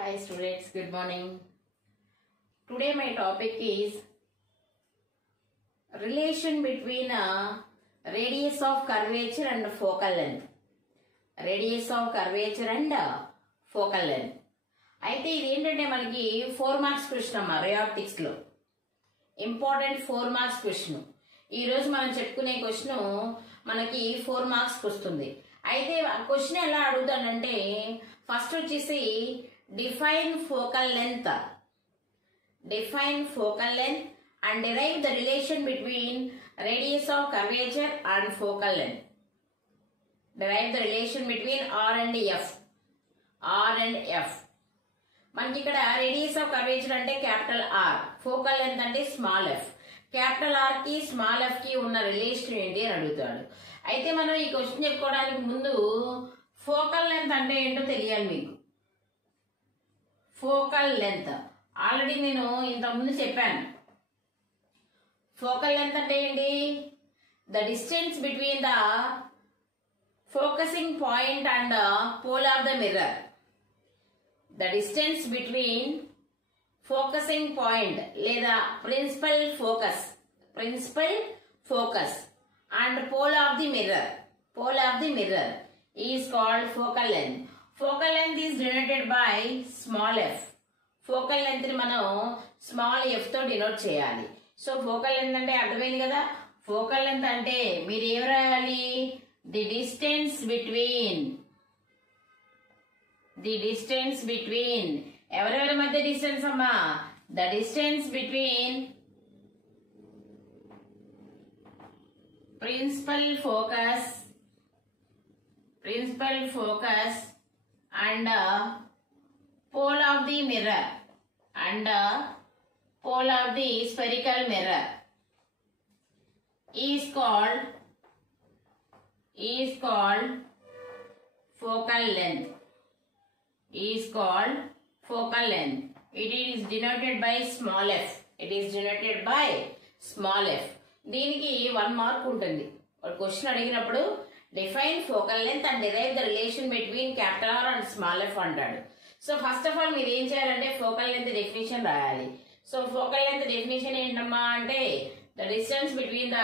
Hi students, good morning. Today my topic is relation between radius of curvature and focal length. Radius of curvature and focal length. అయితే ఇది ఏంటంటే మనకి 4 marks question అమ్మా రేఆప్టిక్స్ లో important 4 marks question. ఈ రోజు మనం చెప్పుకునే క్వశ్చన్ మనకి 4 మార్క్స్ వస్తుంది. అయితే క్వశ్చన్ ఎలా అడుగుతానంటే ఫస్ట్ వచ్చేసి define focal length and derive the relation between radius of curvature and focal length. Derive the relation between R and F. మనకి ఇక్కడ రేడియస్ ఆఫ్ కర్వేచర్ అంటే క్యాపిటల్ R, ఫోకల్ లెంత్ అంటే small f. Capital R కి small f కి ఉన్న relation ఏంటి అని అడుగుతాడు. అయితే మనం ఈ క్వశ్చన్ చెప్పుకోవడానికి ముందు ఫోకల్ లెంత్ అంటే ఏంటో తెలియాలి మీకు. ఫోకల్ లెంత్ ఆల్రెడీ నేను ఇంతకుముందు చెప్పాను. ఫోకల్ లెంత్ అంటే ఏంటి? The distance between the focusing point and pole of the mirror. The distance between focusing point లేదా principal focus and pole of the mirror is called focal length. Focal length is denoted by small F. Focal length ని మనం small F తో denote చేయాలి. So focal length అంటే అర్థమైంది కదా. Focal length అంటే మీరు ఏం రాయాలి? ది డిస్టెన్స్ బిట్వీన్ ఎవరెవరి మధ్య డిస్టెన్స్ అమ్మా? The distance between principal focus and pole of the mirror and pole of the spherical mirror is called focal length. It is denoted by small f. దీనికి 1 mark ఉంటుంది. ఒక question అడిగినప్పుడు define focal length and derive the relation between capital R and small f అంటాడు. So first of all మీరు ఏం చేయాలంటే focal length definition రాయాలి. So focal length definition ఏంటమ్మా అంటే the distance between the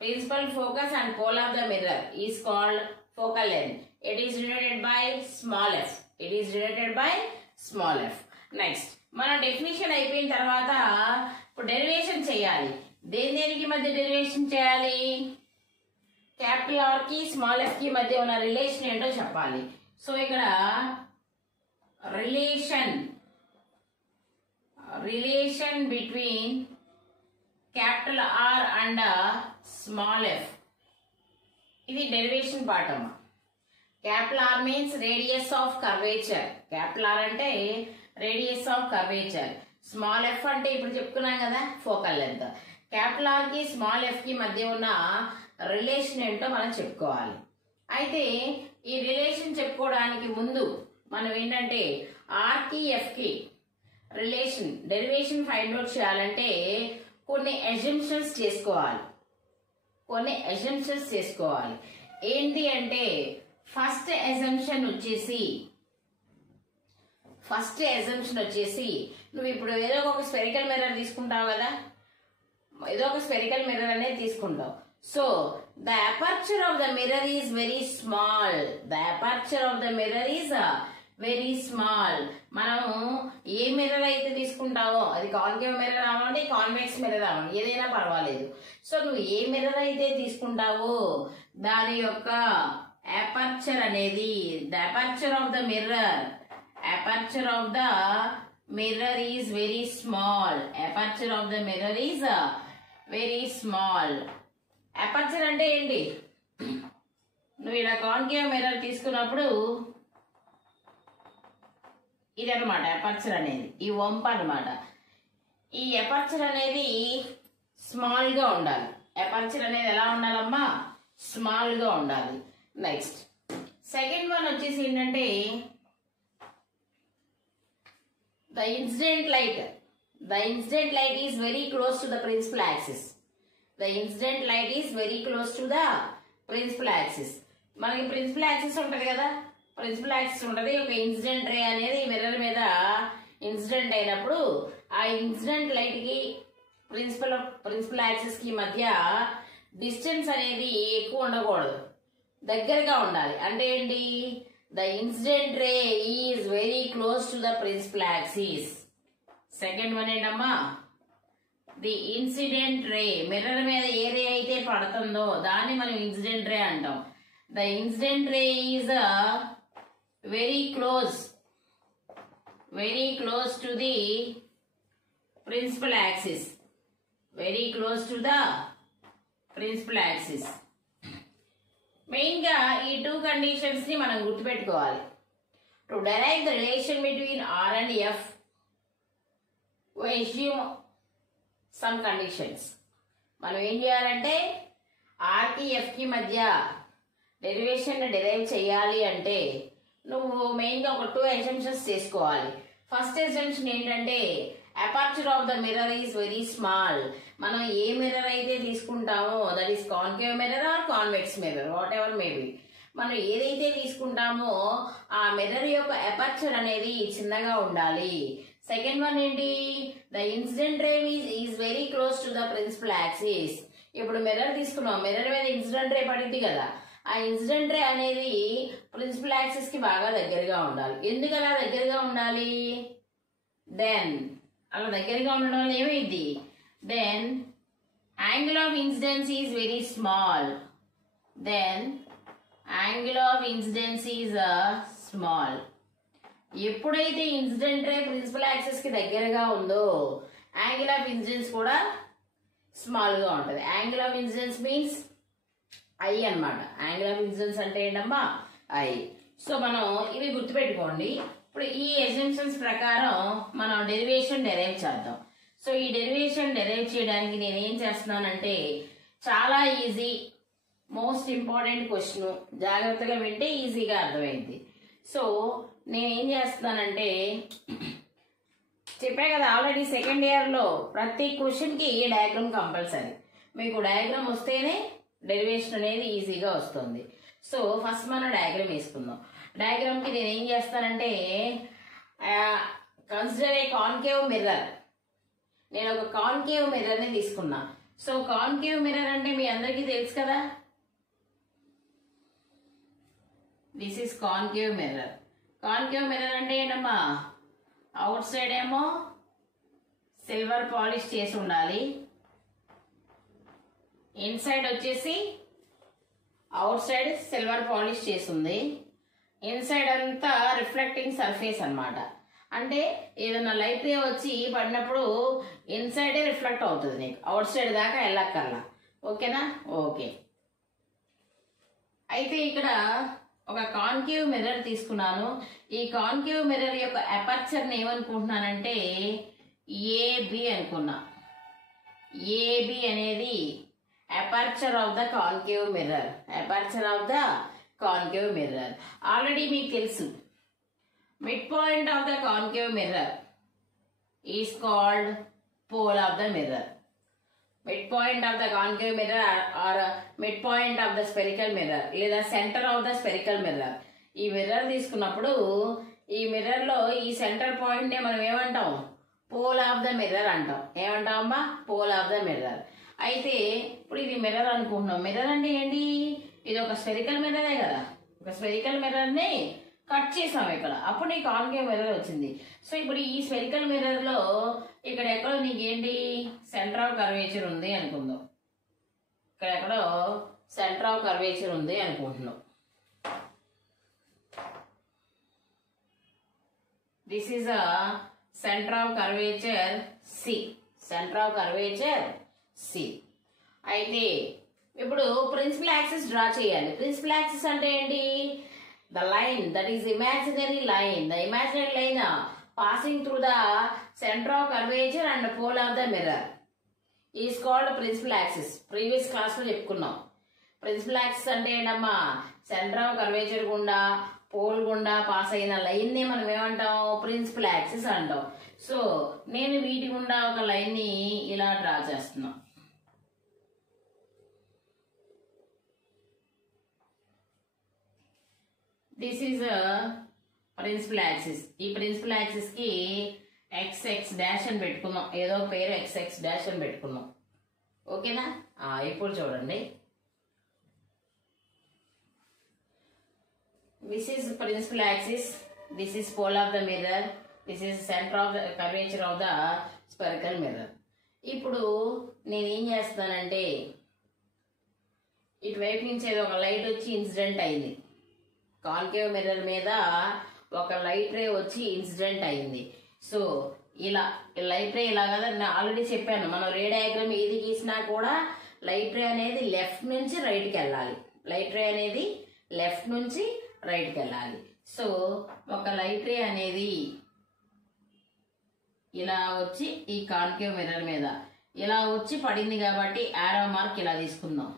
principal focus and pole of the mirror is called focal length. It is denoted by small F. Next మనం definition అయిపోయిన తర్వాత ఇప్పుడు డెరివేషన్ చేయాలి. దేనికి మధ్య డెరివేషన్ చేయాలి? క్యాపిటల్ ఆర్ కి స్మాల్ ఎఫ్ కి మధ్య ఉన్న రిలేషన్ ఏంటో చెప్పాలి. సో ఇక్కడ relation between capital are and small F, ఇది డెరివేషన్ పార్ట్ అమ్మా. Capital R means radius of curvature. Capital R అంటే radius of curvature. Small F అంటే ఇప్పుడు చెప్పుకున్నాం కదా ఫోకల్ లెంత్. క్యాపిటల్ ఆర్ కి స్మాల్ ఎఫ్ కి మధ్య ఉన్న రిలేషన్ ఏంటో మనం చెప్పుకోవాలి. అయితే ఈ రిలేషన్ చెప్పుకోవడానికి ముందు మనం ఏంటంటే ఆర్ కి ఎఫ్ కి రిలేషన్ డెరివేషన్ ఫైండ్ అవుట్ చేయాలంటే కొన్ని అజంప్షన్స్ చేసుకోవాలి. ఏంటి అంటే ఫస్ట్ అజంప్షన్ వచ్చేసి నువ్వు ఇప్పుడు ఏదో ఒక స్పెరికల్ మిర్రర్ తీసుకుంటావు కదా, ఏదో ఒక స్పెరికల్ మిర్రర్ అనేది తీసుకుంటావు. So, the aperture of the mirror is very small. మనం ఏ మిర్రర్ అయితే తీసుకుంటావో అది కాన్కేవ్ మిర్రర్ అవ్వండి, కాన్వెక్స్ మిర్రర్ అవ్వండి, ఏదైనా పర్వాలేదు. సో నువ్వు ఏ మిర్రర్ అయితే తీసుకుంటావో దాని యొక్క అపర్చర్ అనేది the aperture of the mirror is very small. Aperture అంటే ఏంటి? నువ్వు ఇలా కాన్కేవ్ మిర్రర్ తీసుకున్నప్పుడు ఇది అనమాట అపర్చర్ అనేది, ఈ వంపు అనమాట. ఈ అపర్చర్ అనేది స్మాల్ గా ఉండాలి. అపర్చర్ అనేది ఎలా ఉండాలమ్మా? స్మాల్ గా ఉండాలి. నెక్స్ట్ సెకండ్ వన్ వచ్చేసి ఏంటంటే the incident light is very close to the principal axis. మనకి ప్రిన్సిపల్ యాక్సిస్ ఉంటుంది కదా, ప్రిన్సిపల్ యాక్సిస్ ఉంటుంది. ఒక ఇన్సిడెంట్ రే అనేది మిర్రర్ మీద ఇన్సిడెంట్ అయినప్పుడు ఆ ఇన్సిడెంట్ లైట్ కి ప్రిన్సిపల్ యాక్సిస్ కి మధ్య డిస్టెన్స్ అనేది ఎక్కువ ఉండకూడదు, దగ్గరగా ఉండాలి. అంటే ఏంటి? The incident ray is very close to the principal axis. Second one ఏంటమ్మా? ది ఇన్సిడెంట్ రే, మిర్రర్ మీద ఏ రే అయితే పడుతుందో దాన్ని మనం ఇన్సిడెంట్ రే అంటాం. The incident ray is very close to the principal axis, very close to the principal axis. Main గా ఈ టూ కండిషన్స్ ని మనం గుర్తుపెట్టుకోవాలి. To derive the relation between R and F we assume some conditions. మనం ఏం చేయాలంటే are కి F కి మధ్య డెరివేషన్ డెరైవ్ చేయాలి అంటే నువ్వు మెయిన్ గా ఒక 2 అసంప్షన్స్ చేసుకోవాలి. ఫస్ట్ అసంప్షన్ ఏంటంటే aperture of the mirror is very small. మనం ఏ మిర్రర్ అయితే తీసుకుంటామో that is concave mirror or convex mirror, whatever maybe, మనం ఏదైతే తీసుకుంటామో ఆ మిర్రర్ యొక్క అపర్చర్ అనేది చిన్నగా ఉండాలి. సెకండ్ వన్ ఏంటి? The incident ray is very close to the principal axis. ఇప్పుడు మిర్రర్ తీసుకున్నాం, మిర్రర్ మీద ఇన్సిడెంట్ రే పడింది కదా, ఆ ఇన్సిడెంట్ రే అనేది ప్రిన్సిపల్ యాక్సిస్ కి బాగా దగ్గరగా ఉండాలి. ఎందుకు అలా దగ్గరగా ఉండాలి? దెన్ అలా దగ్గరగా ఉండడం వల్ల ఏమైంది? Then angle of incidence is very small. Then angle of incidence is small. ఎప్పుడైతే ఇన్సిడెంట్ రే ప్రిన్సిపల్ యాక్సిస్ కి దగ్గరగా ఉందో యాంగిల్ ఆఫ్ ఇన్సిడెన్స్ కూడా స్మాల్ గా ఉంటుంది. Angle of incidence means I అన్నమాట. యాంగిల్ ఆఫ్ ఇన్సిడెన్స్ అంటే ఏంటమ్మా? ఐ. సో మనం ఇవి గుర్తుపెట్టుకోండి. ఇప్పుడు ఈ అసంప్షన్స్ ప్రకారం మనం డెరివేషన్ డెరైవ్ చేద్దాం. సో ఈ డెరివేషన్ డెరైవ్ చేయడానికి నేను ఏం చేస్తున్నానంటే చాలా ఈజీ, మోస్ట్ ఇంపార్టెంట్ క్వశ్చన్, జాగ్రత్తగా వింటే ఈజీగా అర్థమైంది. సో నేనేం చేస్తున్నానంటే చెప్పా కదా ఆల్రెడీ సెకండ్ ఇయర్ లో ప్రతి క్వశ్చన్ కి డయాగ్రామ్ కంపల్సరీ. మీకు డయాగ్రామ్ వస్తేనే డెరివేషన్ అనేది ఈజీగా వస్తుంది. సో ఫస్ట్ మనం డయాగ్రామ్ వేసుకుందాం. డయాగ్రామ్ కి నేను ఏం చేస్తానంటే కన్సిడర్ ఏ కాన్కేవ్ మిర్రర్. నేను ఒక కాన్కేవ్ మిర్రర్ ని తీసుకున్నా. సో కాన్కేవ్ మిర్రర్ అంటే మీ అందరికీ తెలుసు కదా, this is concave mirror. Concave mirror అంటే ఏంటమ్మా? అవుట్ సైడ్ ఏమో సిల్వర్ పాలిష్ చేసి ఉండాలి, ఇన్సైడ్ వచ్చేసి అవుట్ సైడ్ సిల్వర్ పాలిష్ చేసింది, ఇన్సైడ్ అంతా రిఫ్లెక్టింగ్ సర్ఫేస్ అన్నమాట. అంటే ఏదైనా లైట్ రే వచ్చి పడినప్పుడు ఇన్సైడే రిఫ్లెక్ట్ అవుతుంది, నీకు అవుట్ సైడ్ దాకా వెళ్ళక్కర్లా. ఓకేనా? ఓకే. అయితే ఇక్కడ ఒక కాన్కేవ్ మిర్రర్ తీసుకున్నాను. ఈ కాన్కేవ్ మిర్రర్ యొక్క అపర్చర్ ని ఏమనుకుంటున్నానంటే ఏబి అనుకున్నా. ఏబి అనేది aperture of the concave mirror. Aperture of the concave mirror already మీకు తెలుసు. Mid point of the concave mirror is called pole of the mirror. Mid point of the concave mirror or mid point of the spherical mirror లేదా centre of the spherical mirror. ఈ mirror తీసుకున్నప్పుడు ఈ mirror లో ఈ centre point నే మనం ఏమంటాం? Pole of the mirror అంటాం. ఏమంటాం అమ్మా? Pole of the mirror. అయితే ఇప్పుడు ఇది మిర్రర్ అనుకుంటున్నాం. మిర్రర్ అంటే ఏంటి? ఇది ఒక స్పెరికల్ మిర్రరే కదా. ఒక స్పెరికల్ మిర్రర్ ని కట్ చేసాం ఇక్కడ, అప్పుడు నీకు కాన్కేవ్ మిర్రర్ వచ్చింది. సో ఇప్పుడు ఈ స్పెరికల్ మిర్రర్ లో ఇక్కడ ఎక్కడో నీకేంటి సెంటర్ ఆఫ్ కర్వేచర్ ఉంది అనుకుందాం. ఇక్కడ ఎక్కడో సెంటర్ ఆఫ్ కర్వేచర్ ఉంది అనుకుంటున్నాం. This is a centre of curvature C. Centre of curvature C. అయితే ఇప్పుడు ప్రిన్సిపల్ యాక్సిస్ డ్రా చేయాలి. ప్రిన్సిపల్ యాక్సిస్ అంటే ఏంటి? the line that is imaginary line, the imaginary line passing through the center of curvature and the pole of the mirror is called principal axis. Previous class lo cheppukunnam. Principal axis ante endamma center of curvature gunda pole gunda pass ayina line ni manam emantam principal axis antam. So nenu veeti gunda oka line ni ila draw chestunna. This is principal axis. ఈ principal axis కి XX dash అని పెట్టుకుందాం, ఏదో పేరు XX dash అని పెట్టుకుందాం. ఓకేనా? ఇప్పుడు చూడండి, this is principal axis, this is pole of the mirror, this is centre of the curvature of the spherical mirror. ఇప్పుడు నేనేం చేస్తానంటే ఇటువైపు నుంచి ఏదో ఒక లైట్ వచ్చి ఇన్సిడెంట్ అయింది, కాన్కేవ్ మిర్రర్ మీద ఒక లైట్ రే వచ్చి ఇన్సిడెంట్ అయింది. సో ఇలా లైట్ రే ఇలా కదా, నేను ఆల్రెడీ చెప్పాను, మనం రే డయాగ్రామ్ ఏది గీసినా కూడా లైట్ రే అనేది లెఫ్ట్ నుంచి రైట్కి వెళ్ళాలి, లైట్ రే అనేది లెఫ్ట్ నుంచి రైట్కి వెళ్ళాలి. సో ఒక లైట్ రే అనేది ఇలా వచ్చి ఈ కాన్కేవ్ మిర్రర్ మీద ఇలా వచ్చి పడింది కాబట్టి యారో మార్క్ ఇలా తీసుకుందాం.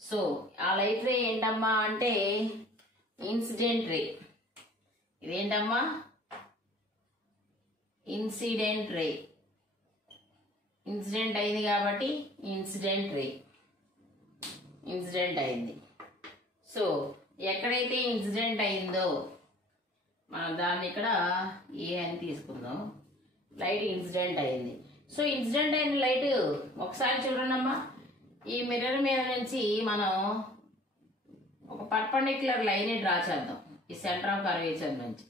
సో ఆ లైట్ రే ఏంటమ్మా అంటే ఇన్సిడెంట్ రే. ఇదేంటమ్మా? Incident ray. ఇన్సిడెంట్ అయింది కాబట్టి ఇన్సిడెంట్ రే, ఇన్సిడెంట్ అయింది. సో ఎక్కడైతే ఇన్సిడెంట్ అయిందో మనం దాన్ని ఇక్కడ ఏ అని తీసుకుందాం. లైట్ ఇన్సిడెంట్ అయింది. సో ఇన్సిడెంట్ అయిన లైట్ ఒకసారి చూడండి అమ్మా, ఈ మిర్రర్ మీద నుంచి మనం ఒక పర్పెండిక్యులర్ లైన్ డ్రా చేద్దాం ఈ సెంటర్ ఆఫ్ కర్వేచర్ నుంచి.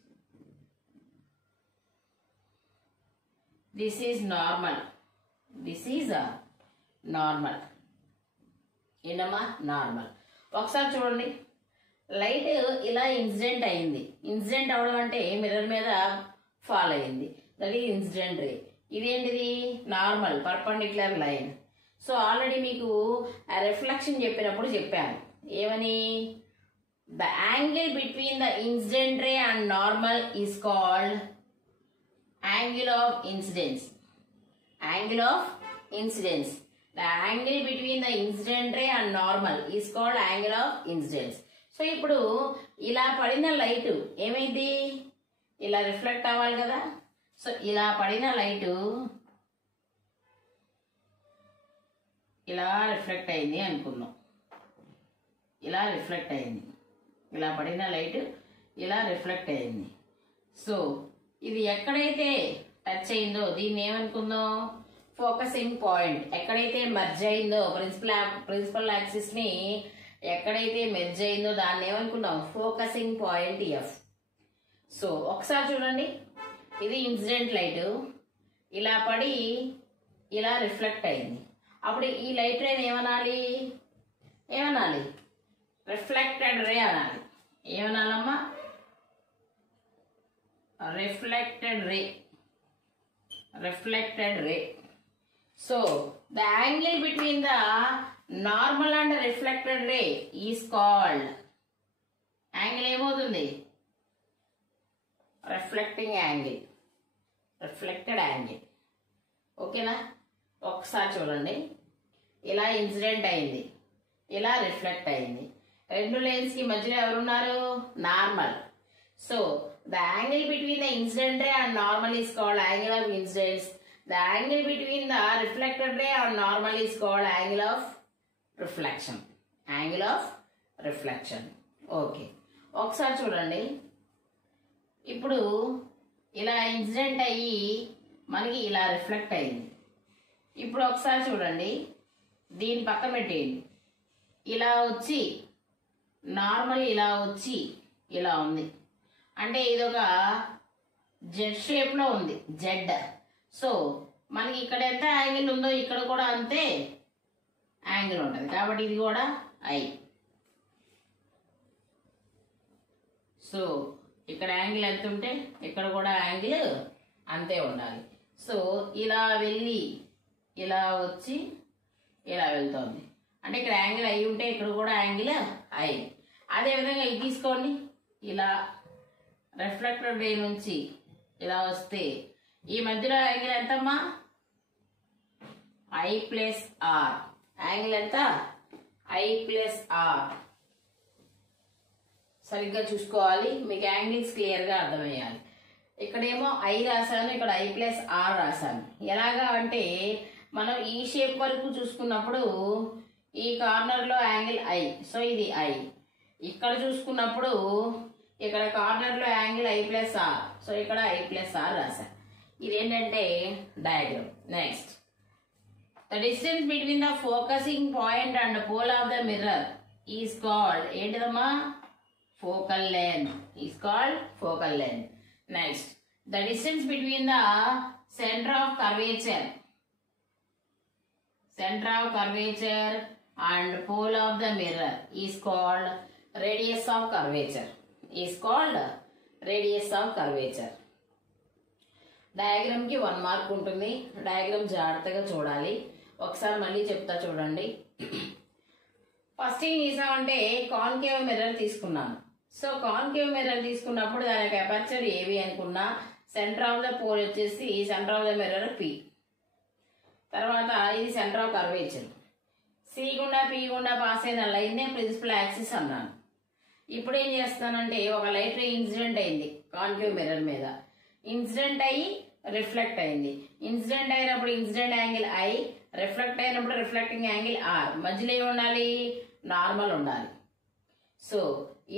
This is normal, this is normal. ఏంటమ్మా? నార్మల్. ఒకసారి చూడండి, లైట్ ఇలా ఇన్సిడెంట్ అయింది. ఇన్సిడెంట్ అవడం అంటే మిర్రర్ మీద ఫాల్ అయింది, దట్ ఈజ్ ఇన్సిడెంట్ రే. ఇదేంటిది? Normal perpendicular line. So already మీకు రిఫ్లెక్షన్ చెప్పినప్పుడు చెప్పాను ఏమని, the angle between the incident ray and normal is called angle of incidence. Angle of incidence. The angle between the incident ray and normal is called angle of incidence. So ఇప్పుడు ఇలా పడిన light ఏమైంది? ఇలా reflect అవ్వాలి కదా. So ఇలా పడిన light ఇలా రిఫ్లెక్ట్ అయింది అనుకున్నాం, ఇలా రిఫ్లెక్ట్ అయింది, ఇలా పడిన లైట్ ఇలా రిఫ్లెక్ట్ అయింది. సో ఇది ఎక్కడైతే టచ్ అయిందో దీన్ని ఏమనుకుందాం? Focusing point. ఎక్కడైతే మెర్జ్ అయిందో ప్రిన్సిపల్ యాక్సిస్ ని ఎక్కడైతే మెర్జ్ అయిందో దాన్ని ఏమనుకున్నాం? Focusing point F. సో ఒకసారి చూడండి, ఇది ఇన్సిడెంట్ లైట్ ఇలా పడి ఇలా రిఫ్లెక్ట్ అయింది. అప్పుడు ఈ లైట్ రేని ఏమనాలి? ఏమనాలి? రిఫ్లెక్టెడ్ రే అనాలి. ఏమనాలమ్మా? Reflected ray. Reflected ray. So the angle between the normal and reflected ray is called, angle ఏమవుతుంది? Reflecting angle, reflected angle. ఓకేనా? ఒకసారి చూడండి, ఇలా ఇన్సిడెంట్ అయింది, ఇలా రిఫ్లెక్ట్ అయింది. రెండు లైన్స్ కి మధ్యలో ఎవరున్నారు? Normal. So the angle between the incident ray and normal is called angle of incidence. The angle between the reflected ray and normal is called angle of reflection. Angle of reflection. Okay, ఒకసారి చూడండి, ఇప్పుడు ఇలా incident అయ్యి మనకి ఇలా reflect అయింది. ఇప్పుడు ఒకసారి చూడండి, దీని పక్కన పెట్టేయండి. ఇలా వచ్చి నార్మల్ ఇలా వచ్చి ఇలా ఉంది అంటే ఇదొక జెడ్ షేప్లో ఉంది, జెడ్. సో మనకి ఇక్కడ ఎంత యాంగిల్ ఉందో ఇక్కడ కూడా అంతే యాంగిల్ ఉంటుంది కాబట్టి ఇది కూడా ఐ. సో ఇక్కడ యాంగిల్ ఎంత ఉంటే ఇక్కడ కూడా యాంగిల్ అంతే ఉండాలి. సో ఇలా వెళ్ళి ఇలా వచ్చి ఇలా వెళ్తుంది అంటే ఇక్కడ యాంగిల్ అయి ఉంటే ఇక్కడ కూడా యాంగిల్ ఐ. అదేవిధంగా ఇది తీసుకోండి, ఇలా రిఫ్లెక్టెడ్ రే నుంచి ఇలా వస్తే ఈ మధ్యలో యాంగిల్ ఎంతమ్మా? I plus R. యాంగిల్ ఎంత? I plus R. సరిగ్గా చూసుకోవాలి, మీకు యాంగిల్స్ క్లియర్గా అర్థమయ్యాలి. ఇక్కడేమో ఐ రాశాను, ఇక్కడ ఐ ప్లస్ ఆర్ రాశాను. ఎలాగా అంటే మనం ఈ షేప్ వరకు చూసుకున్నప్పుడు ఈ కార్నర్లో యాంగిల్ ఐ, సో ఇది ఐ. ఇక్కడ చూసుకున్నప్పుడు ఇక్కడ కార్నర్ లో angle I plus R, so ఇక్కడ ఐ ప్లస్ ఆర్ రాశా. ఇదేంటంటే diagram. Next, the distance between the focusing point and pole of the mirror is called ఏంటిదమ్మా? Focal length. Is called focal length. Next, the distance between the centre of curvature and pole of the mirror is called radius of curvature. Diagram కి 1 mark ఉంటుంది. Diagram జాగ్రత్తగా చూడాలి. ఒకసారి మళ్ళీ చెప్తా చూడండి. First ఏం చేసామంటే కాన్కేవ్ మిర్రర్ తీసుకున్నాను. సో కాన్కేవ్ మిర్రర్ తీసుకున్నప్పుడు దాని యొక్క అపర్చర్ ఏవి అనుకున్నా, సెంటర్ ఆఫ్ ద పోల్ వచ్చేసి centre of the mirror P, తర్వాత ఇది సెంటర్ ఆఫ్ కర్వేచర్. సి గుండా పి గుండా పాస్ అయిన లైన్ నే ప్రిన్సిపల్ యాక్సిస్ అన్నాను. ఇప్పుడు ఏం చేస్తానంటే ఒక లైట్ రే ఇన్సిడెంట్ అయింది కాన్కేవ్ మిర్రర్ మీద. ఇన్సిడెంట్ అయ్యి రిఫ్లెక్ట్ అయింది. ఇన్సిడెంట్ అయినప్పుడు ఇన్సిడెంట్ యాంగిల్ ఐ, రిఫ్లెక్ట్ అయినప్పుడు రిఫ్లెక్టింగ్ యాంగిల్ ఆర్. మధ్యలో ఏమి ఉండాలి? నార్మల్ ఉండాలి. సో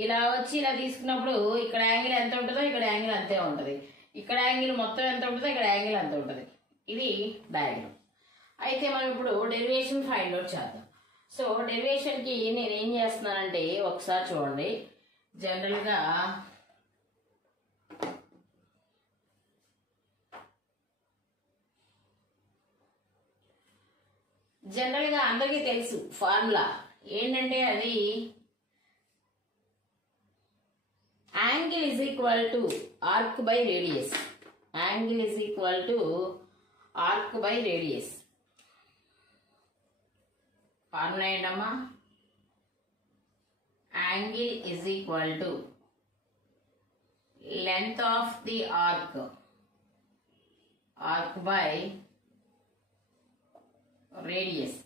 ఇలా వచ్చి ఇలా తీసుకున్నప్పుడు ఇక్కడ యాంగిల్ ఎంత ఉంటుందో ఇక్కడ యాంగిల్ అంతే ఉంటుంది. ఇక్కడ యాంగిల్ మొత్తం ఎంత ఉంటుందో ఇక్కడ యాంగిల్ అంత ఉంటుంది. ఇది డయాగ్రామ్. అయితే మనం ఇప్పుడు డెరివేషన్ ఫైండ్ అవుట్ చేద్దాం. సో డెరివేషన్కి నేను ఏం చేస్తున్నానంటే ఒకసారి చూడండి. జనరల్గా అందరికీ తెలుసు ఫార్ములా ఏంటంటే అది angle is equal to arc by radius. Angle is equal to arc by radius. Formula ఏంటమ్మా? Angle is equal to length of the arc by radius.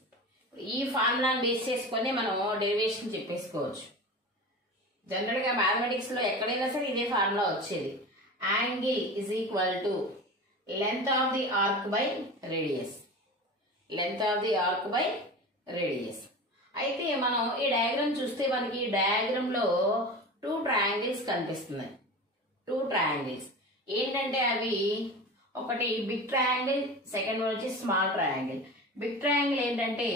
ఈ ఫార్ములాని బేస్ చేసుకొని మనం డెరివేషన్ చెప్పేసుకోవచ్చు. జనరల్గా మ్యాథమెటిక్స్ లో ఎక్కడైనా సరే ఇదే ఫార్ములా వచ్చేది. Angle is equal to length of the arc by radius. అయితే మనం ఈ డయాగ్రామ్ చూస్తే మనకి ఈ డయాగ్రామ్ లో 2 ట్రయాంగిల్స్ కనిపిస్తున్నాయి. 2 ట్రయాంగిల్స్ ఏంటంటే అవి ఒకటి బిగ్ ట్రయాంగిల్, సెకండ్ వన్ వచ్చి స్మాల్ ట్రయాంగిల్. బిగ్ ట్రయాంగిల్ ఏంటంటే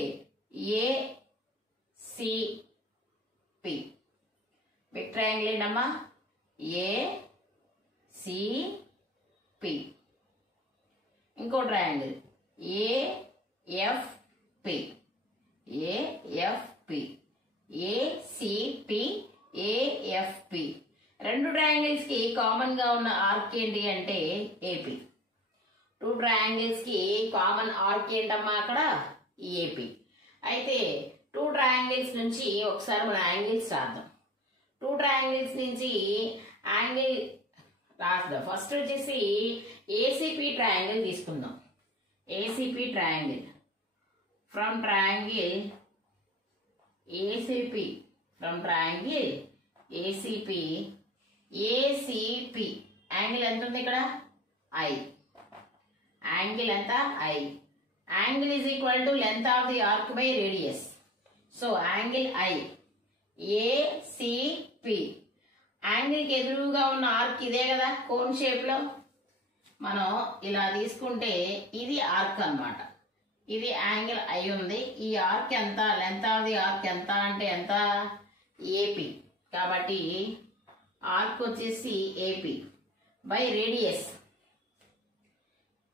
ఏసిపి. బిగ్ ట్రయాంగిల్ ఏంటమ్మా? ఏసిపి. ఇంకో ట్రయాంగిల్ ఏఎఫ్పి. ఏసిపి, ఏఎఫ్పి. 2 ట్రయాంగిల్స్ కి కామన్ గా ఉన్న ఆర్క్ ఏంటి అంటే ఏపీ. 2 ట్రయాంగిల్స్ కి కామన్ ఆర్క్ ఏంటమ్మా? అక్కడ ఏపీ. అయితే 2 ట్రయాంగిల్స్ నుంచి ఒకసారి మన యాంగిల్స్ రాద్దాం. 2 ట్రయాంగిల్స్ నుంచి యాంగిల్ రాద్దాం. ఫస్ట్ వచ్చేసి ఏసీపీ ట్రయాంగిల్ తీసుకుందాం. ACP triangle from triangle ACP, ACP angle ఎంత ఉంది ఇక్కడ? ఐ. యాంగిల్ ఎంత? I. Angle is equal to length of the arc by radius. So angle I ACP. యాంగిల్కి ఎదురుగా ఉన్న ఆర్క్ ఇదే కదా, కోన్ షేప్ లో. మనం ఇలా తీసుకుంటే ఇది ఆర్క్ అన్నమాట. ఇది యాంగిల్ ఐ ఉంది. ఈ ఆర్క్ ఎంత? లెంత్ ఆఫ్ ది ఆర్క్ ఎంత అంటే ఎంత? ఏపీ. కాబట్టి ఆర్క్ వచ్చేసి ఏపీ బై రేడియస్.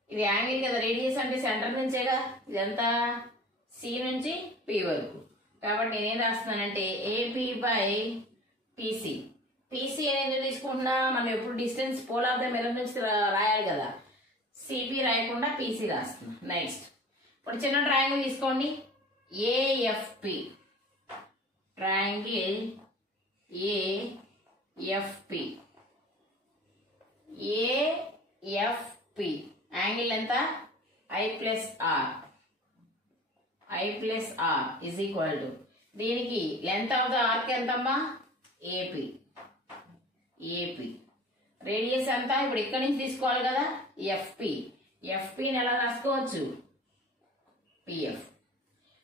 ఇది యాంగిల్ కదా, రేడియస్ అంటే సెంటర్ నుంచేగా. ఇదంతా సి నుంచి పి వరకు. కాబట్టి నేనేం రాస్తున్నానంటే ఏపీ బై పిసి. పిసి అనేది తీసుకుంటున్నా, మనం ఎప్పుడు distance pole of the mirror నుంచి రాయాలి కదా, సిపి రాయకుండా పిసి రాస్తున్నా. నెక్స్ట్, ఇప్పుడు చిన్న ట్రయాంగిల్ తీసుకోండి. AFP triangle. ఏఎఫ్పి యాంగిల్ ఎంత? I plus R is equal to దీనికి లెంత్ ఆఫ్ ద ఆర్క్ ఎంతమ్మా? ఏపీ. రేడియస్ ఎంత? ఇప్పుడు ఇక్కడ నుంచి తీసుకోవాలి కదా, ఎఫ్పిని ఎలా రాసుకోవచ్చు? పిఎఫ్.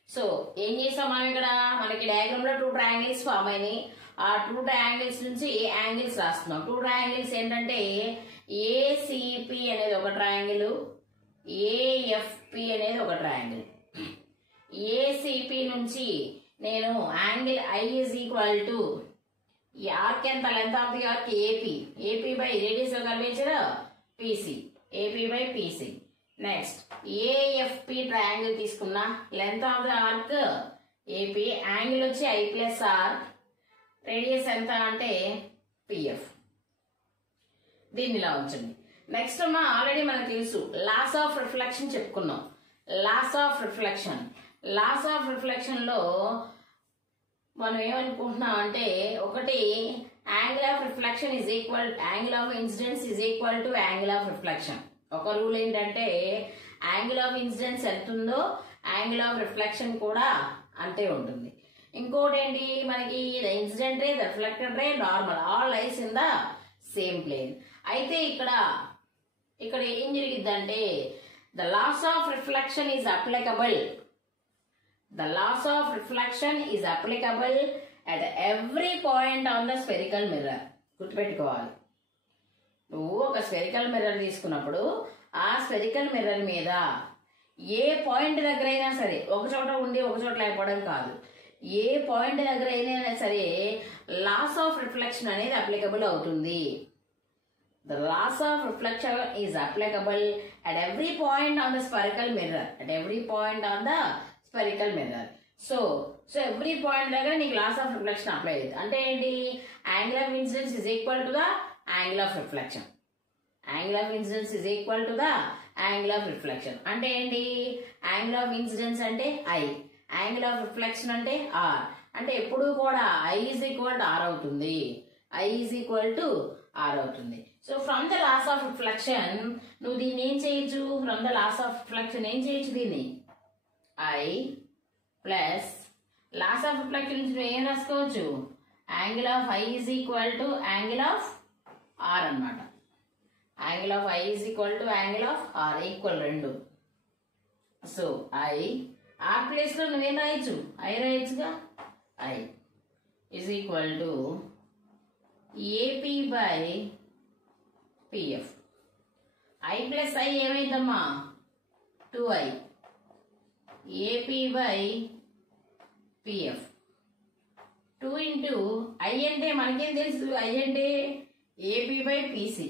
సో ఏం చేసాం మనం ఇక్కడ? మనకి డయాగ్రామ్ లో 2 ట్రయాంగిల్స్ ఫామ్ అయినాయి. ఆ టూ ట్రయాంగిల్స్ నుంచి యాంగిల్స్ రాస్తున్నాం. టూ ట్రయాంగిల్స్ ఏంటంటే ఏసిపి అనేది ఒక ట్రయాంగిల్, ఏఎఫ్పి అనేది ఒక ట్రయాంగిల్. ఏసిపి నుంచి నేను angle I is equal to ఈ ఆర్క్ ఎంత, length of the arc AP, AP by radius of curvature PC, AP by PC. Next AFP triangle తీసుకున్నా, length of the arc AP, angle వచ్చి I plus R, radius ఎంత అంటే PF. దీన్ని ఇలా ఉంచండి. Next అమ్మా ఆల్రెడీ మనకు తెలుసు లాస్ ఆఫ్ రిఫ్లెక్షన్ చెప్పుకున్నాం. Laws of reflection, laws of reflection లో మనం ఏమనుకుంటున్నాం అంటే ఒకటి angle of reflection is equal, angle of incidence is equal to angle of reflection. ఒక రూల్ ఏంటంటే యాంగిల్ ఆఫ్ ఇన్సిడెన్స్ ఎంత ఉందో యాంగిల్ ఆఫ్ రిఫ్లెక్షన్ కూడా అంతే ఉంటుంది. ఇంకోటి ఏంటి మనకి the incident ray, the reflected ray normal all lies in the same plane. అయితే ఇక్కడ ఏం జరిగిద్దంటే the laws of reflection is applicable, the laws of reflection is applicable at every point on the spherical mirror. గుర్తుపెట్టుకోవాలి, నువ్వు ఒక spherical mirror తీసుకున్నప్పుడు ఆ spherical mirror మీద ఏ పాయింట్ దగ్గర అయినా సరే, ఒక చోట ఉండి ఒక చోట లేకపోవడం కాదు, ఏ పాయింట్ దగ్గర అయినా సరే లాస్ ఆఫ్ రిఫ్లెక్షన్ అనేది అప్లికబుల్ అవుతుంది. The laws of reflection is applicable at every point on the spherical mirror, at every point on the spherical mirror. So every point దగ్గర నీకు లాస్ ఆఫ్ రిఫ్లెక్షన్ అప్లై అయ్యింది. అంటే ఏంటి, angle of incidence is equal to the angle of reflection, angle of incidence is equal to the angle of reflection. అంటే ఏంటి, angle of incidence అంటే I, angle of reflection అంటే R. అంటే ఎప్పుడు కూడా I is equal to R అవుతుంది, I is equal to R అవుతుంది. So from the laws of reflection నువ్వు దీన్ని ఏం చేయొచ్చు, from the laws of reflection ఏం చేయొచ్చు, దీన్ని I plus laws of reflection నుంచి నువ్వు ఏం రాసుకోవచ్చు, angle of I is equal to angle of R అనమాట. Angle of I is equal to angle of R, equal రెండు. సో ఐ, ఆర్ ప్లేస్ లో నువ్వేం రాయొచ్చు, ఐ రాయొచ్చుగా. I is equal to AP by PF. I plus I ఏమైందమ్మా 2i, AP by PF. 2 into I అంటే మనకేం తెలుసు, I అంటే AP by PC.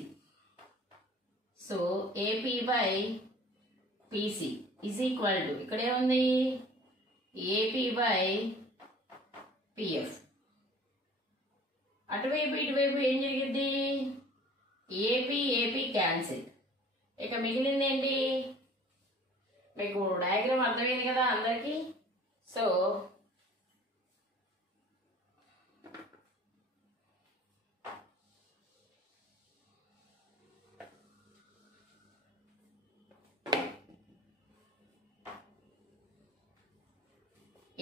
So AP by PC is equal to ఇక్కడే ఉంది ఏపీ బై పిఎఫ్. అటువైపు ఇటువైపు ఏం జరిగింది, ఏపీ ఏపీ క్యాన్సిల్. ఇక మిగిలింది ఏంటి, మీకు డయాగ్రామ్ అర్థమైంది కదా అందరికి. So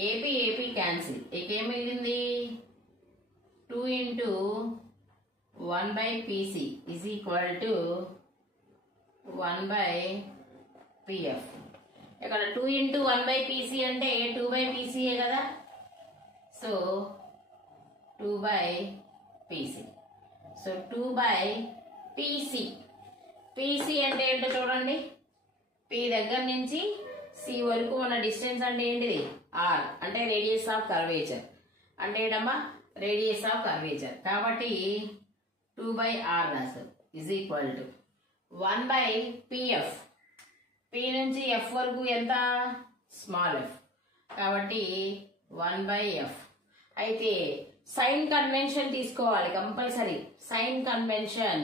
AP AP cancel. ఇక ఏం మిగిలింది, 2 into 1 by PC is equal to 1 by PF. ఇక్కడ 2 ఇంటూ 1 బై పీసీ అంటే 2 బై పీసీయే కదా. So 2 by PC. So 2 by PC. PC అంటే ఏంటో చూడండి, పీ దగ్గర నుంచి సి వరకు ఉన్న డిస్టెన్స్ అంటే ఏంటిది, ఆర్ అంటే రేడియస్ ఆఫ్ కర్వేచర్. అంటే ఏంటమ్మా, రేడియస్ ఆఫ్ కర్వేచర్. కాబట్టి 2 బై ఆర్ రాస్తారు is equal to 1 by PF. P నుంచి ఎఫ్ వరకు ఎంత, స్మాల్ ఎఫ్, కాబట్టి 1 బై ఎఫ్. అయితే సైన్ కన్వెన్షన్ తీసుకోవాలి compulsory, sign convention.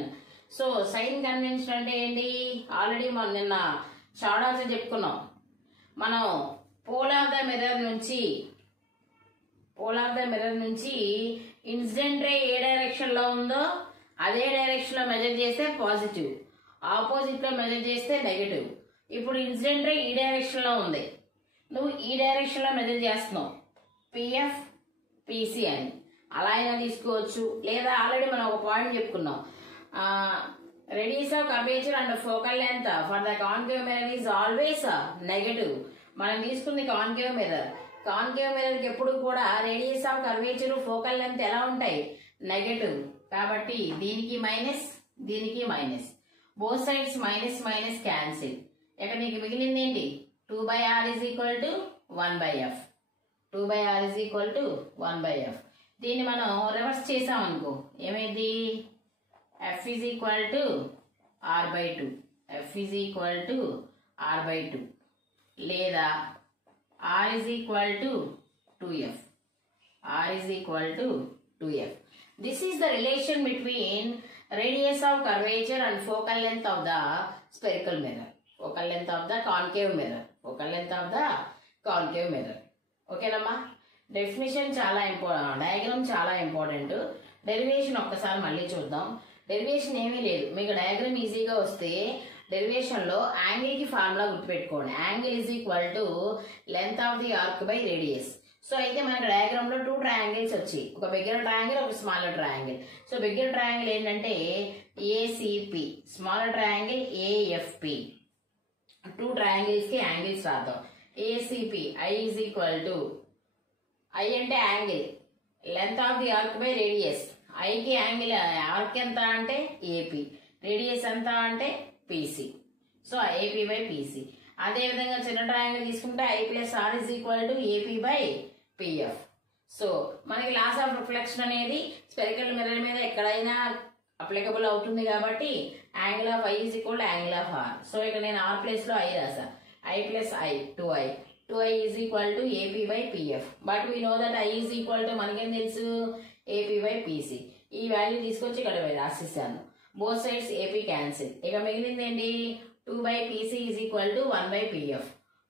So sign convention అంటే ఏంటి, ఆల్రెడీ మనం నిన్న షార్ట్ ఆన్సర్ చెప్పుకున్నాం. మనం పోల్ ఆఫ్ ద మిర్రర్ నుంచి ఇన్సిడెంట్ రే ఏ డైరెక్షన్ లో ఉందో అదే డైరెక్షన్ లో మెజర్ చేస్తే పాజిటివ్, ఆపోజిట్ లో మెజర్ చేస్తే నెగటివ్. ఇప్పుడు ఇన్సిడెంట్ రే ఈ డైరెక్షన్ లో ఉంది, నువ్వు ఈ డైరెక్షన్ లో మెజర్ చేస్తున్నావు, పిఎఫ్ పీసీ అని అలా అయినా తీసుకోవచ్చు. లేదా ఆల్రెడీ మనం ఒక పాయింట్ చెప్పుకున్నాం, radius of curvature and focal length for the concave mirror is always negative. మనం తీసుకుంది కాన్కేవ్ మిర్రర్, కాన్కేవ్ మిర్రర్ కి ఎప్పుడు కూడా radius of curvature focal length ఎలా ఉంటాయి, నెగటివ్. కాబట్టి దీనికి మైనస్, దీనికి minus, both sides minus minus cancel. ఇక్కడ నీకు మిగిలింది ఏంటి, 2/r is equal to 1/f. 2/r is equal to 1/f. దీన్ని మనం రివర్స్ చేసాం అనుకో, ఏమైంది, f is equal to r/2. f is equal to r/2 లేదా r is equal to 2f. r is equal to 2f. This is the relation between radius of curvature and focal length of the spherical mirror. Focal length of the concave mirror. Focal length of the concave mirror. ఓకేనమ్మా. Definition చాలా important, diagram చాలా important. Derivation ఒక్కసారి మళ్ళీ చూద్దాం. Derivation ఏమీ లేదు, మీకు diagram ఈజీగా వస్తే డెరివేషన్ లో యాంగిల్ కి ఫార్ములా గుర్తుపెట్టుకోండి. Angle is equal to length of the arc by radius. So అయితే మనకి డయాగ్రామ్ లో 2 ట్రయాంగిల్స్ వచ్చాయి, ఒక బిగ్గర్ ట్రయాంగిల్, ఒక smaller triangle. So bigger triangle ఏంటంటే ACP, smaller triangle AFP. 2 triangles కి యాంగిల్స్ రాద్దాం. ACP I is equal to, I అంటే angle, length of the arc by radius. ఐకి యాంగిల్ ఆర్క్ ఎంత అంటే ఏపీ, రేడియస్ ఎంత అంటే PC. So AP by PC. అదే విధంగా చిన్న ట్రయాంగిల్ తీసుకుంటే I plus R is equal to AP by PF. So మనకి లాస్ ఆఫ్ రిఫ్లెక్షన్ అనేది స్పెరికల్ మిర్రర్ మీద ఎక్కడైనా అప్లికబుల్ అవుతుంది కాబట్టి angle of I is equal to angle of R. So ఇక్కడ నేను ఆర్ ప్లేస్ లో ఐ రాసా, I plus I 2i is equal to AP by PF. But we know that I is equal to మనకేం తెలుసు, AP by PC. ఈ value తీసుకొచ్చి ఇక్కడ రాసిస్తాను. Both sides AP cancel. ఇక మిగిలింది ఏంటి, 2/PC is equal to 1/PF.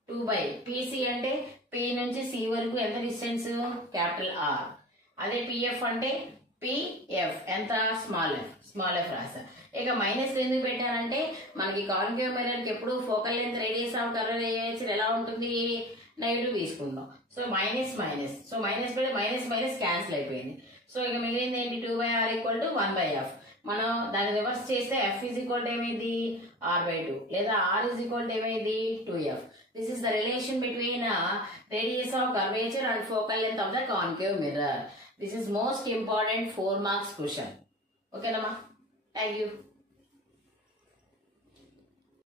2/PC అంటే P నుంచి C వరకు ఎంత డిస్టెన్స్, క్యాపిటల్ ఆర్. అదే PF అంటే PF ఎంత, స్మాల్ ఎఫ్ రాసా. ఇక మైనస్ ఎందుకు పెట్టానంటే మనకి కాన్కేవ్ మిర్రర్ కి ఎప్పుడు focal length radius of curvature ఎలా ఉంటుంది, నెగిటివ్ తీసుకుందాం. So minus minus, so minus పెడితే మైనస్ మైనస్ క్యాన్సిల్ అయిపోయింది. సో ఇక మిగిలింది ఏంటి, 2/r ఈక్వల్ టు 1/f. మనం దాన్ని రివర్స్ చేస్తే f ఈజ్ ఈక్వల్ టు ఏమైంది, r/2 లేదా r ఈజ్ ఈక్వల్ టు ఏమైంది, 2f. This is the relation between radius of curvature and focal length of the concave mirror. This is most important 4 marks question. ఓకేనమ్మా, thank you.